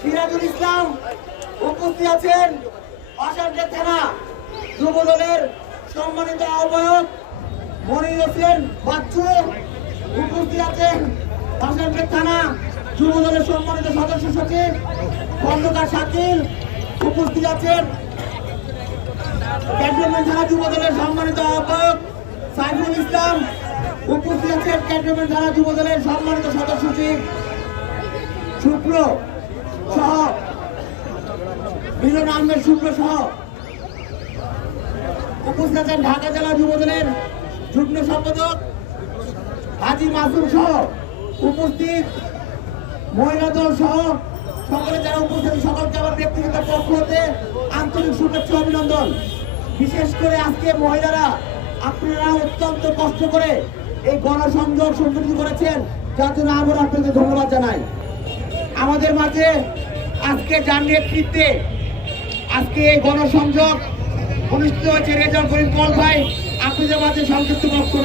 সিরাজুল ইসলাম উপস্থিত আছেন। আসানসোল থানা যুব দলের সম্মানিত আহ্বায়ক মনির হোসেন বাচ্চু উপস্থিত আছেন। আসানসোল থানা যুব দলের সম্মানিত সদস্য সচিব খন্দকার শাকিল উপস্থিত আছেন। ক্যান্টনমেন্ট থানা যুব দলের সম্মানিত আহ্বায়ক সাইফুল ইসলাম উপস্থিত আছেন। ক্যান্টনমেন্ট থানা যুব দলের সম্মানিত সদস্য সচিব শুক্র সহ মিলন আহমেদ শুক্র সহ উপস্থিত আছেন। ঢাকা জেলা যুব দলের যুগ্ম সম্পাদক হাজি মাসুম সহ উপস্থিত মহিলা দল সহ সকলে যারা উপস্থিত সকলকে আমার ব্যক্তিগত পক্ষ হতে আন্তরিক শুভেচ্ছা অভিনন্দন। বিশেষ করে আজকে মহিলারা আপনারা অত্যন্ত কষ্ট করে এই গণসংযোগ সংগঠিত করেছেন, যার জন্য আবার আপনাদের ধন্যবাদ জানাই। আমাদের মাঝে আজকে যার নেতৃত্বে আজকে এই গণসংযোগ অনুষ্ঠিত হয়েছে রেজাউল করিম পল ভাই আপনাদের মাঝে সংক্ষিপ্ত বক্তব্য